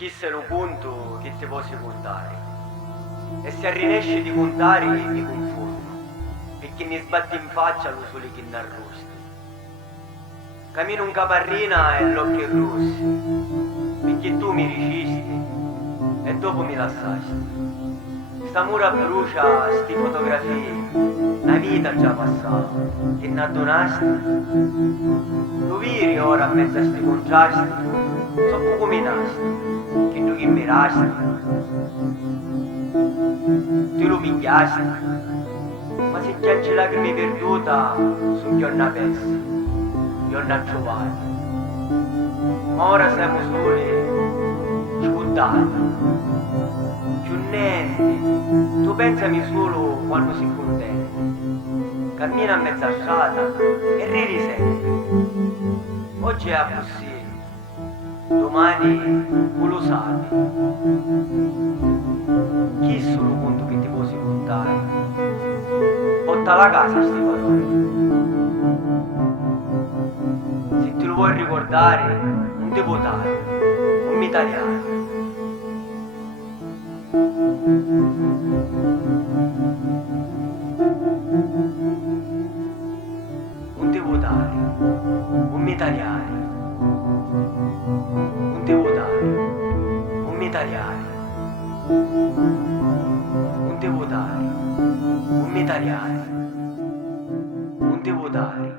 Chi se lo conto che ti posso contare? E se riesci di contare mi confondo, perché mi sbatti in faccia lo sole che ne arrosti. Cammino un caparrina e l'occhio rossi, perché tu mi ricisti e dopo mi lasciasti. Sta mura brucia, sti fotografie, la vita già passata, che ne addonasti. Lo viri ora a mezzo a sti contrasti, so poco minasti, che tu che mirasti. Tu lo pigliasti, ma se chiacci lacrime perduta, su giorna persi, giorna trovati. Ma ora siamo soli, scontati. Più niente, tu pensami solo quando sei contento. Cammina a mezza strada e ridi sempre. Oggi è così, domani tu lo sai. Chi sono conto che ti posso contare? Porta la casa sti parole. Se te lo vuoi ricordare, un deputato, un italiano. Un deputario, un italiano, un deputario, un italiano, un deputario, un italiano, un deputario.